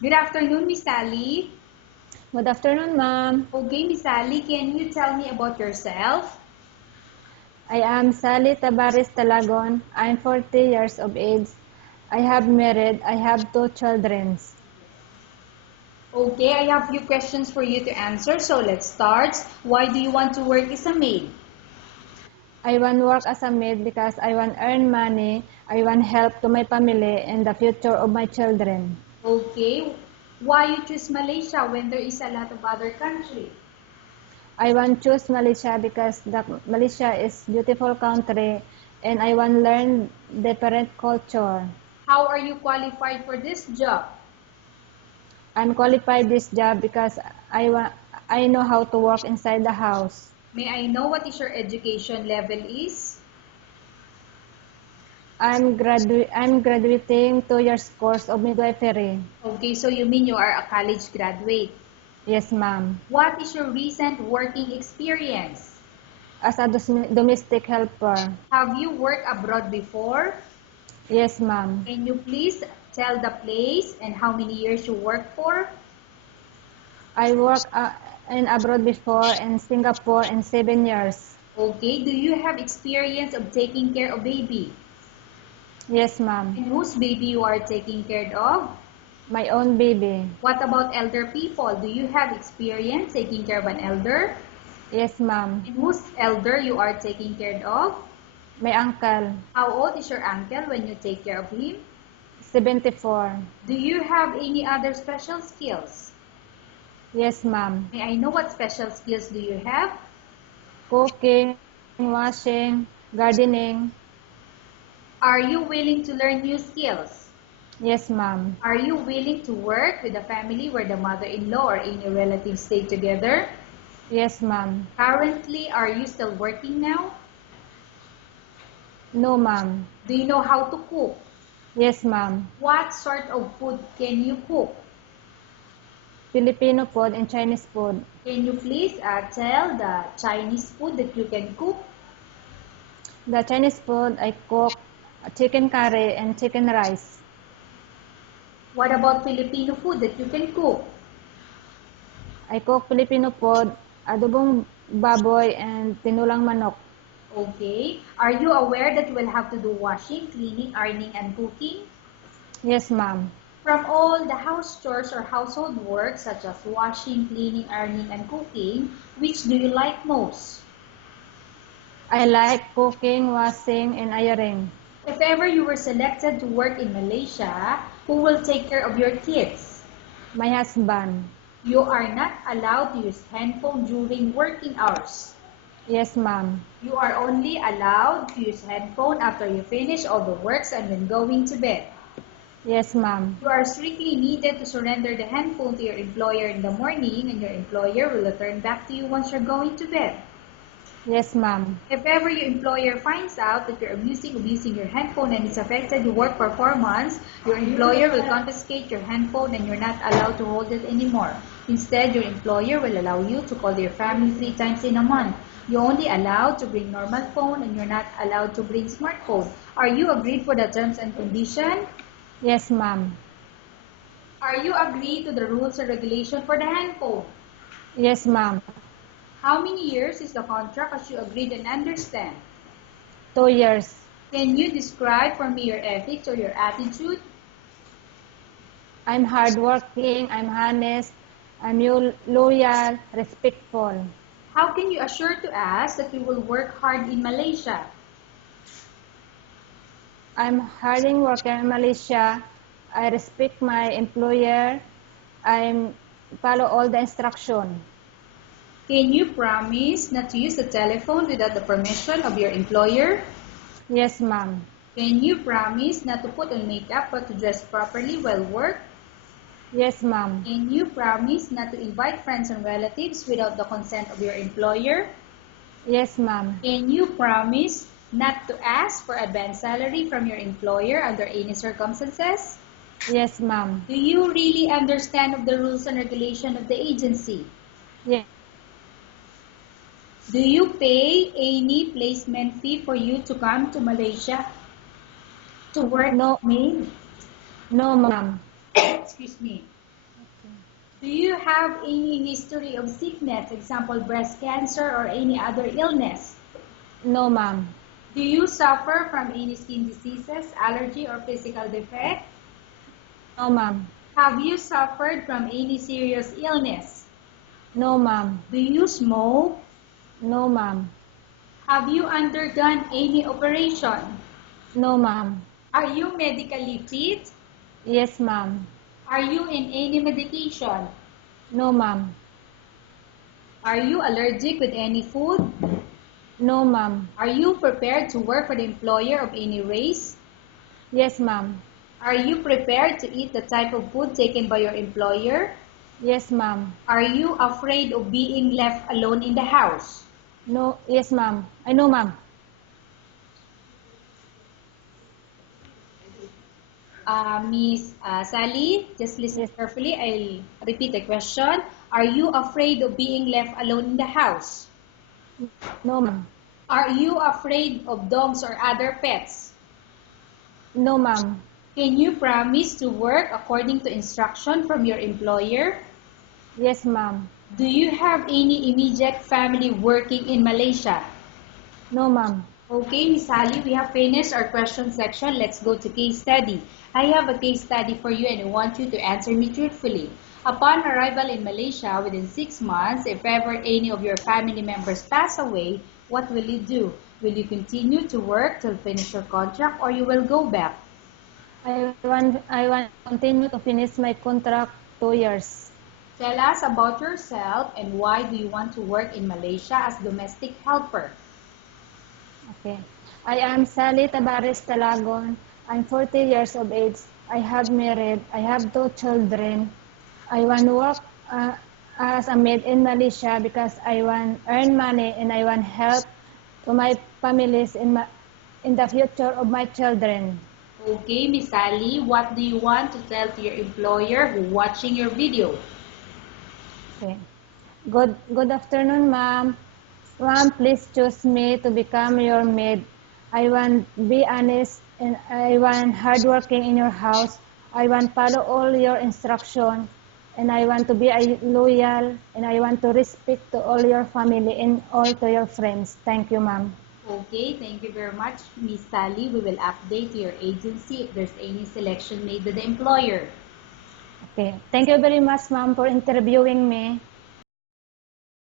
Good afternoon, Miss Sally. Good afternoon, ma'am. Okay, Miss Sally, can you tell me about yourself? I am Sally Tabares Talagon. I'm 40 years of age. I have married. I have two children. Okay, I have few questions for you to answer, so let's start. Why do you want to work as a maid? I want work as a maid because I want earn money. I want help to my family and the future of my children. Okay, why you choose Malaysia when there is a lot of other country? I want choose Malaysia because Malaysia is beautiful country and I want learn different culture. How are you qualified for this job? I'm qualified this job because I know how to work inside the house. May I know what is your education level is? I'm graduating 2 years course of midwifery. Okay, so you mean you are a college graduate. Yes, ma'am. What is your recent working experience? As a domestic helper. Have you worked abroad before? Yes, ma'am. Can you please tell the place and how many years you work for? I worked in abroad before in Singapore in 7 years. Okay, do you have experience of taking care of baby? Yes, ma'am. And whose baby you are taking care of? My own baby. What about elder people? Do you have experience taking care of an elder? Yes, ma'am. And whose elder you are taking care of? My uncle. How old is your uncle when you take care of him? 74. Do you have any other special skills? Yes, ma'am. May I know what special skills do you have? Cooking, washing, gardening. Are you willing to learn new skills? Yes, ma'am. Are you willing to work with a family where the mother-in-law or any relatives stay together? Yes, ma'am. Currently, are you still working now? No, ma'am. Do you know how to cook? Yes, ma'am. What sort of food can you cook? Filipino food and Chinese food. Can you please tell the Chinese food that you can cook? The Chinese food, I cook chicken curry and chicken rice. What about Filipino food that you can cook? I cook Filipino food, adobong baboy and tinulang manok. Okay. Are you aware that you will have to do washing, cleaning, ironing, and cooking? Yes, ma'am. From all the house chores or household work such as washing, cleaning, ironing, and cooking, which do you like most? I like cooking, washing, and ironing. If ever you were selected to work in Malaysia, who will take care of your kids? My husband. You are not allowed to use handphone during working hours. Yes, ma'am. You are only allowed to use handphone after you finish all the works and when going to bed. Yes, ma'am. You are strictly needed to surrender the handphone to your employer in the morning and your employer will return back to you once you're going to bed. Yes, ma'am. If ever your employer finds out that you're abusing your handphone and it's affected your work performance, your employer will confiscate your handphone and you're not allowed to hold it anymore. Instead, your employer will allow you to call your family 3 times in a month. You're only allowed to bring normal phone and you're not allowed to bring smartphone. Are you agreed for the terms and condition? Yes, ma'am. Are you agreed to the rules and regulation for the handphone? Yes, ma'am. How many years is the contract as you agreed and understand? 2 years. Can you describe for me your ethics or your attitude? I'm hardworking, I'm honest, I'm loyal, respectful. How can you assure to us that you will work hard in Malaysia? I'm harding worker in Malaysia. I respect my employer. I follow all the instruction. Can you promise not to use the telephone without the permission of your employer? Yes, ma'am. Can you promise not to put on makeup but to dress properly while work? Yes, ma'am. Can you promise not to invite friends and relatives without the consent of your employer? Yes, ma'am. Can you promise not to ask for advance salary from your employer under any circumstances? Yes, ma'am. Do you really understand of the rules and regulation of the agency? Yes. Do you pay any placement fee for you to come to Malaysia to work No, maid? no, ma'am. Excuse me. Do you have any history of sickness, example breast cancer or any other illness? No, ma'am. Do you suffer from any skin diseases, allergy or physical defect? No, ma'am. Have you suffered from any serious illness? No, ma'am. Do you smoke? No, ma'am. Have you undergone any operation? No, ma'am. Are you medically fit? Yes, ma'am. Are you in any medication? No, ma'am. Are you allergic with any food? No, ma'am. Are you prepared to work for the employer of any race? Yes, ma'am. Are you prepared to eat the type of food taken by your employer? Yes, ma'am. Are you afraid of being left alone in the house? No, yes, ma'am. I know, ma'am. Miss Sally, just listen Yes. carefully. I'll repeat the question. Are you afraid of being left alone in the house? No, ma'am. Are you afraid of dogs or other pets? No, ma'am. Can you promise to work according to instruction from your employer? Yes, ma'am. Do you have any immediate family working in Malaysia? No, ma'am. Okay, Miss Sally, we have finished our question section. Let's go to case study. I have a case study for you and I want you to answer me truthfully. Upon arrival in Malaysia within 6 months, if ever any of your family members pass away, what will you do? Will you continue to work till finish your contract or you will go back? I want to continue to finish my contract 2 years. Tell us about yourself and why do you want to work in Malaysia as domestic helper? Okay. I am Sally Tabares Talagon. I'm 40 years of age. I have married. I have 2 children. I want to work as a maid in Malaysia because I want earn money and I want help to my families in the future of my children. Okay, Miss Sally, what do you want to tell to your employer who watching your video? Okay. Good afternoon, ma'am. Ma'am, please choose me to become your maid. I want be honest and I want hardworking in your house. I want follow all your instruction and I want to be loyal and I want to respect to all your family and all to your friends. Thank you, ma'am. Okay, thank you very much, Miss Sally. We will update your agency if there's any selection made to the employer. Okay. Thank you very much, ma'am, for interviewing me.